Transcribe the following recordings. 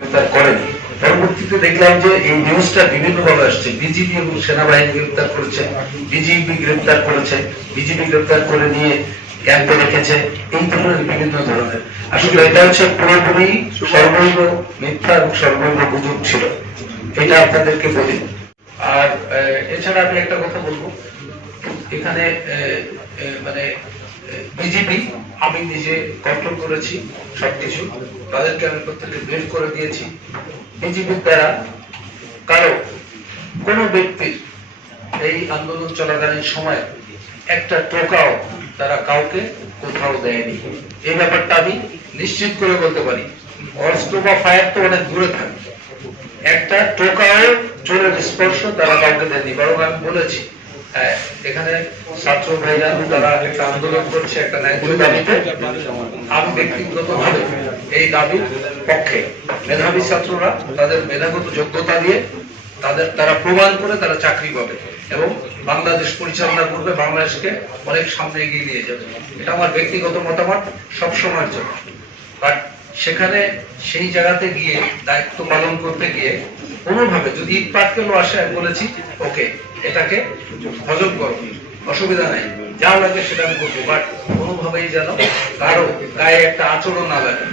গ্রেপ্তার করেনি। পরবর্তীতে দেখলাম যে এই নিউজটা বিভিন্ন ভাবে আসছে। বিজেপি এবং সেনাবাহিনী গ্রেপ্তার করেছে বিজেপি গ্রেপ্তার করেছে বিজেপি গ্রেপ্তার করে নিয়ে ক্যাম্পে রেখেছে। এই ধরনের বিভিন্ন ধরনের। আসলে এটা হচ্ছে পুরোপুরি সর্বৈব মিথ্যা এবং সর্বৈব গুজব ছিল। এটা আপনাদেরকে বলি। আর এছাড়া আমি একটা কথা বলব। এখানে মানে বিজেপি, আমি নিজে কন্ট্রোল করেছি সবকিছু তাদেরকে আমি প্রত্যেককে বের করে দিয়েছি। বিজেপির দ্বারা কারও, কোনো ব্যক্তির এই আন্দোলন চলাকালীন সময় একটা টোকাও তারা কাউকে কোথাও দেয়নি। এই ব্যাপারটা আমি নিশ্চিত করে বলতে পারি। অস্ত্র বা ফায়ার তো অনেক দূরে থাকে। একটা টোকাও চোরের স্পর্শ তারা কাউকে দেয়নি, বরং আমি বলেছি এখানে ছাত্র ভাইরা তারা একটা আন্দোলন করছে, একটা দাবিতে। আমি এই দাবির পক্ষে মেধাবী ছাত্ররা তাদের মেধাগত যোগ্যতা দিয়ে তাদের, তারা প্রমাণ করে তারা চাকরি পাবে এবং বাংলাদেশ পরিচালনা করবে, বাংলাদেশকে অনেক সামনে এগিয়ে নিয়ে যাবে। এটা আমার ব্যক্তিগত মতামত সব সময়ের জন্য। বাট সেখানে সেই জায়গাতে গিয়ে দায়িত্ব পালন করতে গিয়ে কোনোভাবে যদি ইট পাটকেলও আসে, আমি বলেছি, ওকে, এটাকে হজম করো, অসুবিধা নাই, যা লাগে সেটা আমি করব। বাট কোনোভাবেই যেন কারও গায়ে একটা আচরণ না লাগে।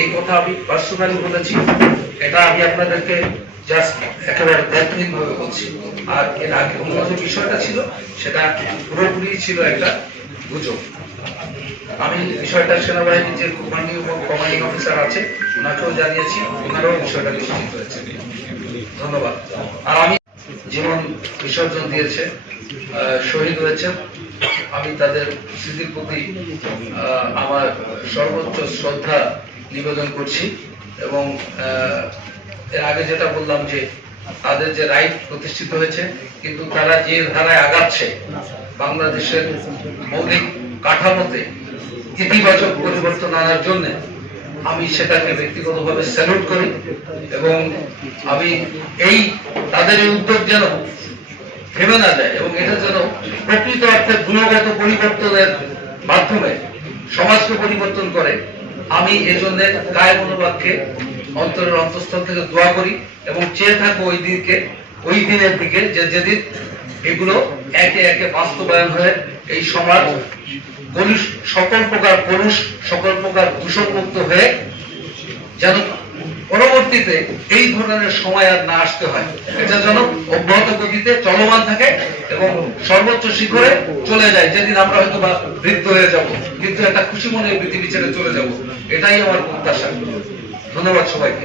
এই কথা আমি পার্সোনালি বলেছি, এটা আমি আপনাদেরকে জাস্ট একেবারে ভাবে বলছি। আর এর আগে অন্য যে বিষয়টা ছিল, সেটা পুরোপুরি ছিল একটা গুজব। আমি বিষয়টা সেনাবাহিনীর যে কমান্ডিং কমান্ডিং অফিসার আছে ওনাকেও জানিয়েছি ওনারাও বিষয়টা নিশ্চিত হয়েছে। ধন্যবাদ। আর আমি জীবন বিসর্জন দিয়েছে শহীদ হয়েছে। আমি তাদের স্মৃতির প্রতি আমার সর্বোচ্চ শ্রদ্ধা নিবেদন করছি এবং এর আগে যেটা বললাম যে তাদের যে রাইট প্রতিষ্ঠিত হয়েছে, কিন্তু তারা যে ধারায় আগাচ্ছে, বাংলাদেশের মৌলিক কাঠামোতে ইতিবাচক পরিবর্তন আনার জন্য আমি সেটাকে ব্যক্তিগতভাবে স্যালুট করি এবং আমি এই, তাদের এই উদ্যোগ যেন থেমে না যায় এবং এটা যেন প্রকৃত অর্থে গুণগত পরিবর্তনের মাধ্যমে সমাজকে পরিবর্তন করে, আমি এজন্য কায় মনোবাক্যে অন্তরের অন্তঃস্থল থেকে দোয়া করি এবং চেয়ে থাকব ওই দিনকে, ওই দিনের দিকে যে যেদিন এগুলো একে একে বাস্তবায়ন হয়ে এই সমাজ সকল প্রকার কলুষ সকল প্রকার দূষণমুক্ত হয়ে যেন পরবর্তীতে এই ধরনের সময় আর না আসতে হয়। এটা যেন অব্যাহত গতিতে চলমান থাকে এবং সর্বোচ্চ শিখরে চলে যায়। যেদিন আমরা হয়তো বা বৃদ্ধ হয়ে যাব, কিন্তু একটা খুশি মনে পৃথিবী ছেড়ে চলে যাব। এটাই আমার প্রত্যাশা। ধন্যবাদ সবাইকে।